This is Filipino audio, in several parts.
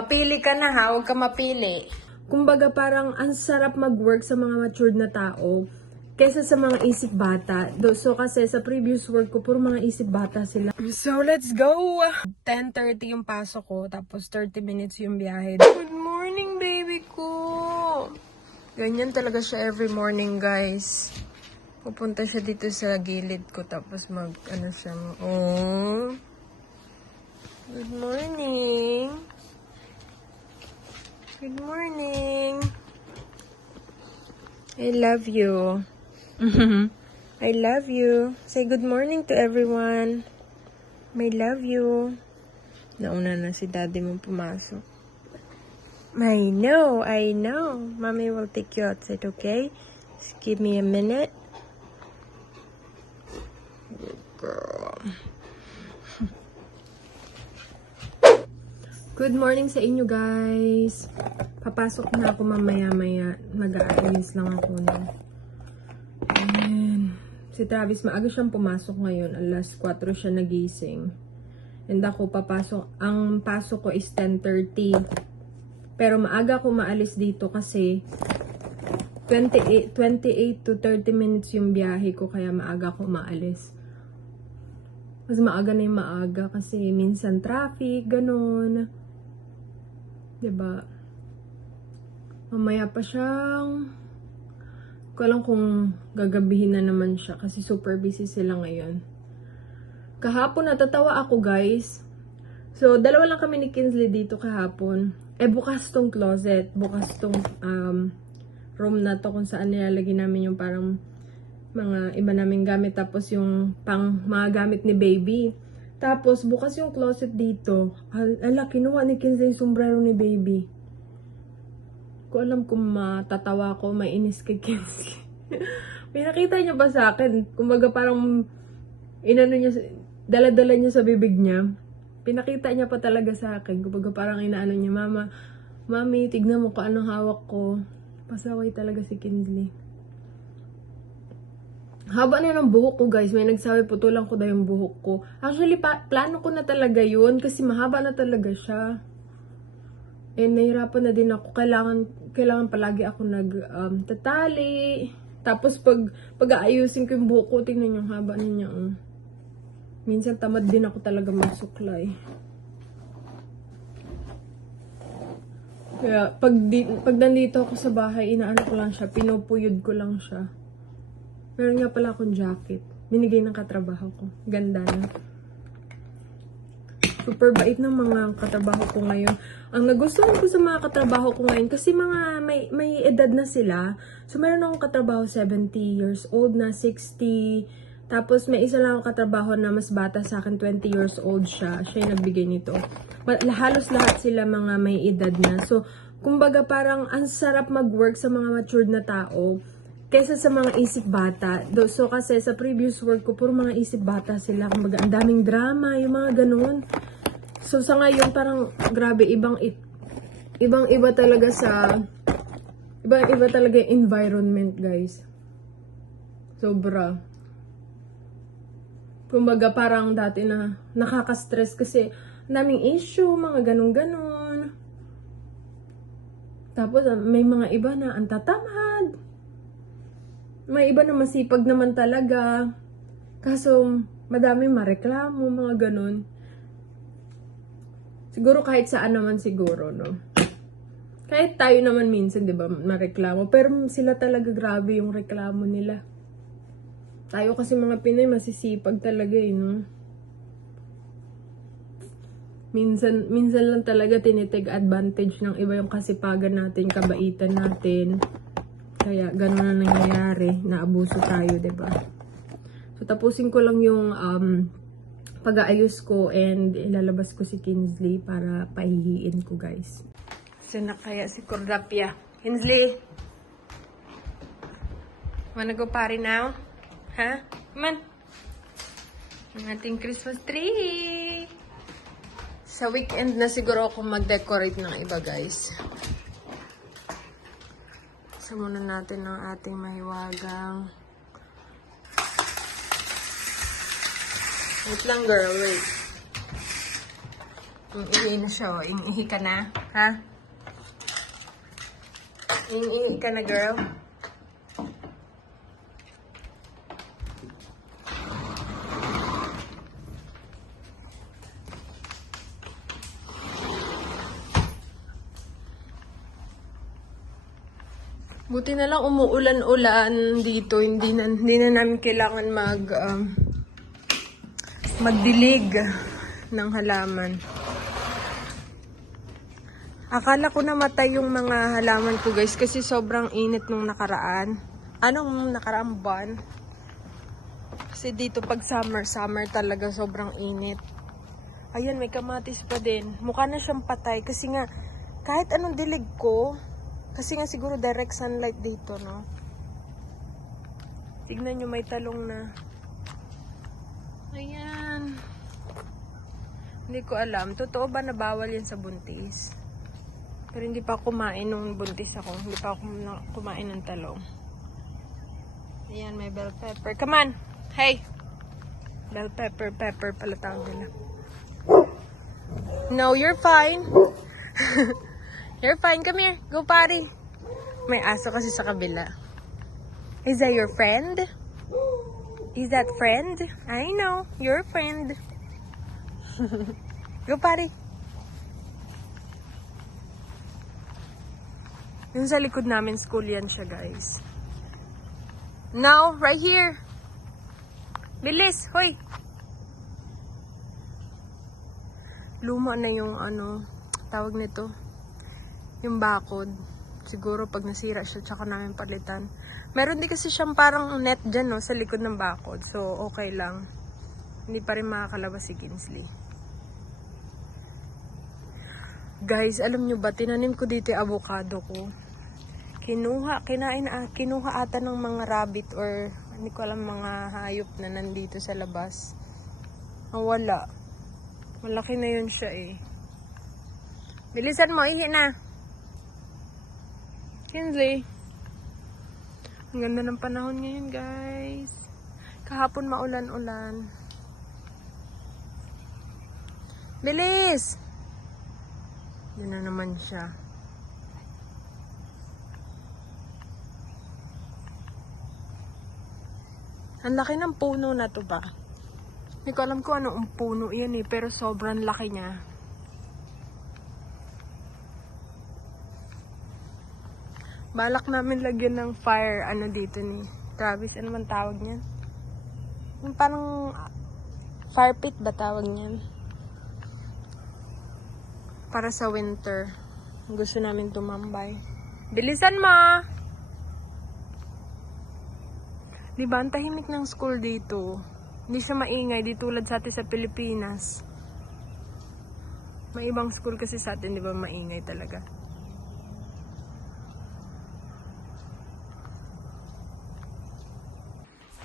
Mapili ka na ha, huwag ka mapili. Kumbaga parang ang sarap mag-work sa mga matured na tao kaysa sa mga isip bata. So kasi sa previous work ko, puro mga isip bata sila. So let's go! 10:30 yung pasok ko, tapos 30 minutes yung biyahe. Good morning, baby ko! Ganyan talaga siya every morning, guys. Pupunta siya dito sa gilid ko, tapos ano siya, oh. Good morning! Good morning. I love you. I love you. Say good morning to everyone. I love you. Nauna na si daddy mo pumasok. I know. Mommy will take you outside, okay? Just give me a minute. Good girl. Good morning sa inyo, guys. Papasok na ako mamaya-maya. Mag-aayos lang ako na. Ayan. Si Travis, maaga siyang pumasok ngayon. Alas 4 siya nagising. And ako papasok. Ang pasok ko is 10:30. Pero maaga ako maalis dito kasi 28 to 30 minutes yung biyahe ko. Kaya maaga ako maalis. Mas maaga na yung maaga kasi minsan traffic, ganun. Diba? Mamaya pa siyang... Ko alam kung gagabihin na naman siya kasi super busy sila ngayon. Kahapon natatawa ako, guys. So, dalawa lang kami ni Kinsley dito kahapon. Bukas tong closet. Bukas tong room na to kung saan nilalagay namin yung parang mga iba naming gamit. Tapos yung pang mga gamit ni baby. Tapos, bukas yung closet dito. Ala, kinuha ni Kinsley yung sombrero ni baby. Ko alam kung matatawa ko, mainis kay Kinsley. May nakita niya ba sa akin? Kumbaga parang, inano niya, dala-dala niya sa bibig niya. Pinakita niya pa talaga sa akin. Kumbaga parang inaano niya, Mami, tignan mo kung anong hawak ko. Pasaway talaga si Kinsley. Haba na ng buhok ko, guys. May nagsabi, putulan ko daw yung buhok ko. Actually, plano ko na talaga yun kasi mahaba na talaga siya. Nahirapan na din ako. Kailangan palagi ako tatali. Tapos, pag aayusin ko yung buhok ko, tingnan yung haba niya. Minsan, tamad din ako talaga magsuklay. Kaya, pag nandito ako sa bahay, inaano ko lang siya, pinupuyod ko lang siya. Meron nga pala akong jacket. Binigay ng katrabaho ko. Ganda na. Super bait ng mga katrabaho ko ngayon. Ang nagustuhan ko sa mga katrabaho ko ngayon, kasi mga may edad na sila. So, meron akong katrabaho 70 years old na, 60. Tapos, may isa lang akong katrabaho na mas bata sa akin, 20 years old siya. Siya yung nagbigay nito. Halos lahat sila mga may edad na. So, kumbaga parang ang sarap mag-work sa mga matured na tao kaysa sa mga isip bata. So, kasi sa previous work ko, puro mga isip bata sila. Kumbaga, ang daming drama, yung mga ganun. So, sa ngayon, parang, grabe, ibang-iba talaga ibang-iba talaga yung environment, guys. Sobra. Kumbaga, parang dati na nakaka-stress kasi ang daming issue, mga ganun-ganun. Tapos, may mga iba na ang tatamad. May iba na masipag naman talaga. Kaso, madaming mareklamo, mga ganun. Siguro kahit saan naman siguro, no? Kahit tayo naman minsan, di ba, mareklamo. Pero sila talaga grabe yung reklamo nila. Tayo kasi mga Pinoy, masisipag talaga, no? Minsan lang talaga tinitake advantage ng iba yung kasipagan natin, kabaitan natin. Kaya, gano'n na nangyayari. Naabuso tayo, diba? So, tapusin ko lang yung pag-aayos ko and ilalabas ko si Kinsley para pahihiin ko, guys. So, na kaya si Cordapia. Kinsley! Wanna go party now? Ha? Come on! Ang ating Christmas tree! Sa weekend na siguro ako mag-decorate ng iba, guys. Muna natin ang ating mahiwagang. Wait lang, girl. Wait. Ihi na siya, oh. Ihi ka na, ha? Ihi ka na, girl. Buti na lang umuulan-ulan dito. Hindi na namin kailangan magdilig ng halaman. Akala ko namatay yung mga halaman ko, guys, kasi sobrang init nung nakaraan. Anong nakaraang buwan? Kasi dito pag summer talaga sobrang init. Ayun, may kamatis pa din. Mukha na siyang patay kasi nga kahit anong dilig ko, kasi nga siguro direct sunlight dito, no? Tignan nyo, may talong na. Ayan. Hindi ko alam. Totoo ba na bawal yan sa buntis? Pero hindi pa ako kumain nung buntis ako. Hindi pa ako kumain ng talong. Ayan, may bell pepper. Come on! Hey! Bell pepper pala tawag nila. No, you're fine. You're fine. Come here. Go party. May aso kasi sa kabila. Is that your friend? Is that friend? I know. Your friend. Go party. Yung sa likod namin, school yan siya, guys. Now, right here. Bilis. Hoy. Luma na yung tawag nito. Yung bakod. Siguro pag nasira siya, tsaka namin palitan. Meron din kasi siyang parang net dyan, no, sa likod ng bakod. So, okay lang. Hindi pa rin makakalabas si Kinsley. Guys, alam nyo ba, tinanim ko dito yung avocado ko. Kinuha ata ng mga rabbit or hindi ko alam, mga hayop na nandito sa labas. Wala. Malaki na yun siya eh. Bilisan mo, ihi na. Kinsley. Ang ganda ng panahon ngayon, guys. Kahapon maulan-ulan. Bilis! Yun na naman siya. Ang laki ng puno na to ba? Hindi ko alam kung anong puno yan eh, pero sobrang laki niya. Balak namin lagyan ng fire, dito ni Travis. Ano man tawag niyan? Yung parang fire pit ba tawag niyan? Para sa winter. Gusto namin tumambay. Bilisan mo! Diba, ang tahimik ng school dito. Hindi siya maingay, di tulad sa atin sa Pilipinas. May ibang school kasi sa atin, di ba, maingay talaga.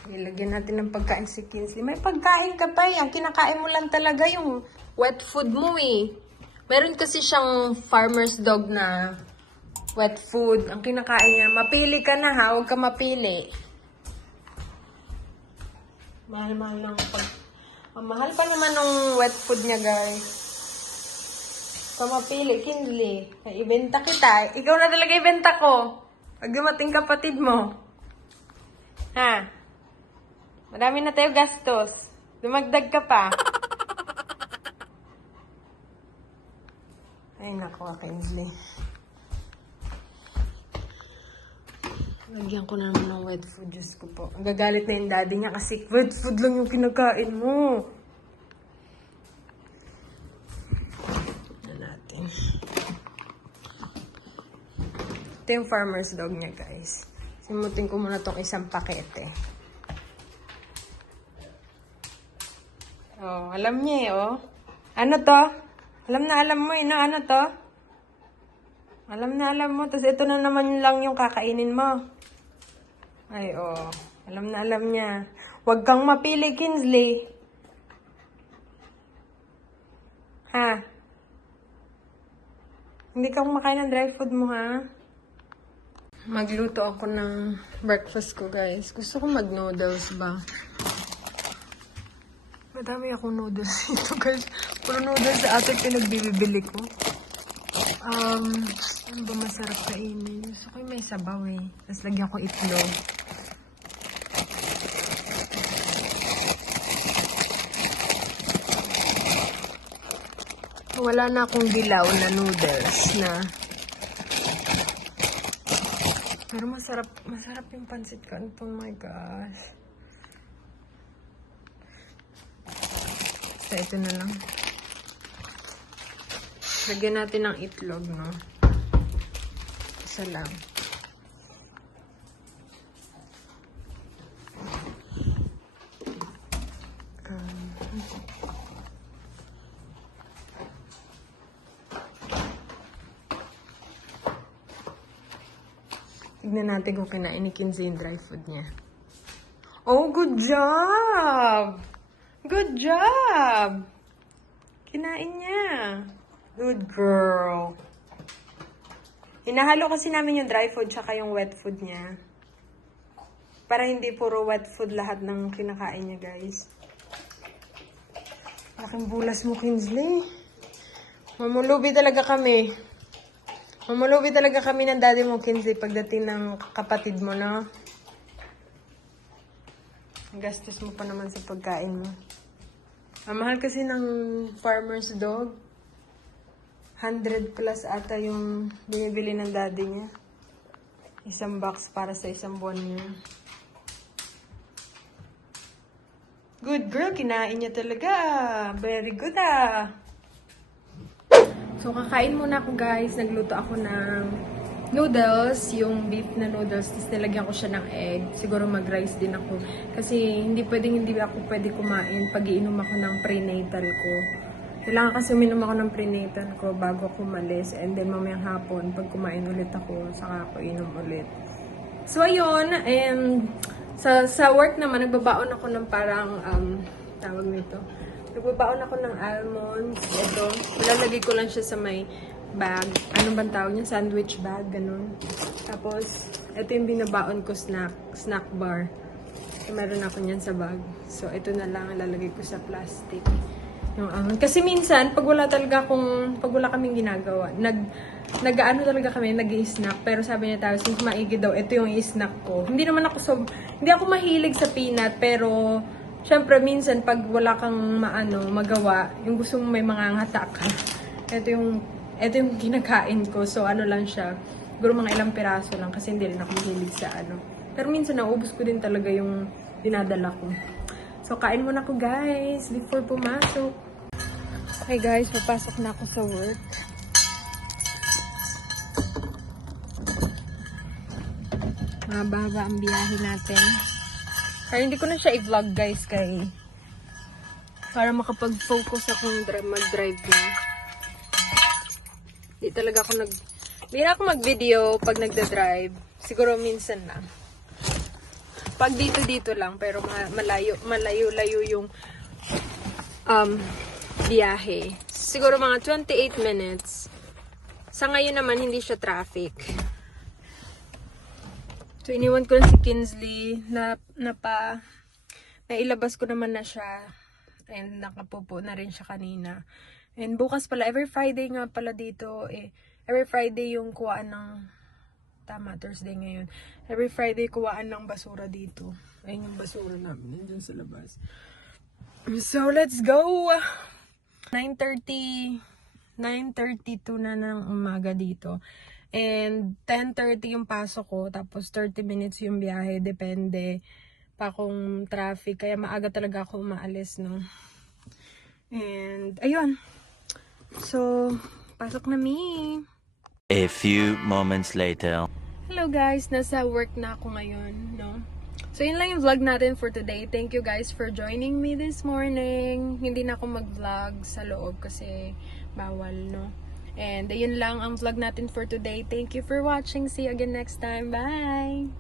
Ilagyan natin ng pagkain si Kinsley. May pagkain ka pa yan. Kinakain mo lang talaga yung wet food mo eh. Meron kasi siyang farmer's dog na wet food. Ang kinakain niya. Mapili ka na ha. Huwag ka mapili. Mahal-mahal lang mahal pa naman ng wet food niya, guys. So, mapili, Kinsley. Ibenta kita. Ikaw na talaga ibenta ko. Pag dumating kapatid mo. Ha? Marami na tayo gastos. Dumagdag ka pa. Ay, naku, Kinsley. Lagyan ko naman ng wet food. Diyos ko po. Gagalit na yung daddy niya kasi wet food lang yung kinakain mo. Natin. Ito yung farmer's dog niya, guys. Simutin ko muna tong isang pakete. Oh, alam niya eh, oh. Ano to? Alam na alam mo eh, no? Ano to? Alam na alam mo. Tapos ito na naman lang yung kakainin mo. Ay, oh. Alam na alam niya. Huwag kang mapili, Kinsley. Ha? Hindi ka kumakain ng dry food mo, ha? Magluto ako ng breakfast ko, guys. Gusto ko mag-noodles ba? Madami akong noodles ito, guys. Puro noodles sa atin pinagbibili ko. Ano ba masarap kainin? Gusto ko yung may sabaw eh. Tapos lagyan ko itlog. Wala na akong dilaw na noodles na. Pero masarap yung pancit canton. Oh my gosh. So, ito na lang. Lagyan natin ng itlog, no? Isa lang. Tignan natin kung kinain ni Kinsey yung dry food niya. Oh, good job! Good job! Kinain niya. Good girl. Hinahalo kasi namin yung dry food tsaka yung wet food niya. Para hindi puro wet food lahat ng kinakain niya, guys. Laking bulas mo, Kinsley. Mamulubi talaga kami. Mamulubi talaga kami ng daddy mo, Kinsley, pagdating ng kapatid mo, no? Gastos mo pa naman sa pagkain mo. Ang mahal kasi ng farmer's dog. 100 plus ata yung binibili ng daddy niya. Isang box para sa isang buwan niya. Good girl, kinain niya talaga. Very good ah. So, kakain muna ako, guys. Nagluto ako ng noodles, yung beef na noodles. Tapos nilagyan ko siya ng egg. Siguro mag-rice din ako. Kasi hindi ako pwede kumain pag iinom ako ng prenatal ko. Kailangan kasi uminom ako ng prenatal ko bago ako umalis. And then mamayang hapon, pag kumain ulit ako, saka ako inom ulit. So, ayun. And sa work naman, nagbabaon ako ng parang, tawag nito. Nagbabaon ako ng almonds. Ito. Ilalagay ko lang siya sa may bag. Ano bang tawag niya? Sandwich bag. Ganun. Tapos, ito yung binabaon ko snack bar. So, meron ako niyan sa bag. So, ito na lang ilalagay ko sa plastic. Yung kasi minsan, pag wala kaming ginagawa, nag-ano talaga kami, nag-i-snack. Pero sabi niya tayo, since maigi daw, ito yung i-snack ko. Hindi ako mahilig sa peanut, pero syempre, minsan, pag wala kang magawa, yung gusto mo may mga ngata ka, ito yung kinakain ko. So, ano lang siya, siguro mga ilang piraso lang, kasi hindi rin ako mahilig sa Pero minsan, naubos ko din talaga yung dinadala ko. So, kain muna ako, guys, before pumasok. Okay, guys, papasok na ako sa work. Mababa ang biyahe natin. Kaya hindi ko na siya i-vlog, guys, para makapag-focus akong mag-drive na. Hindi na ako mag-video pag nagda-drive. Siguro minsan lang. Pag dito lang, pero malayo-layo yung biyahe. Siguro mga 28 minutes. Sa ngayon naman, hindi siya traffic. So, iniwan ko na si Kinsley nailabas ko naman na siya. And nakapupo na rin siya kanina. And bukas pala, every Friday nga pala dito, every Friday yung kuwaan ng, Thursday ngayon. Every Friday kuwaan ng basura dito. Ayun yung basura namin, nandiyan sa labas. So, let's go! 9:32 na ng umaga dito. And 10:30 yung pasok ko, tapos 30 minutes yung biyahe, depende pa kung traffic. Kaya maaga talaga ako umaalis, no? And, ayun. So, pasok na me. A few moments later. Hello guys, nasa work na ako ngayon, no? So, yun lang yung vlog natin for today. Thank you guys for joining me this morning. Hindi na ako mag-vlog sa loob kasi bawal, no? And, ayun lang ang vlog natin for today. Thank you for watching. See you again next time. Bye!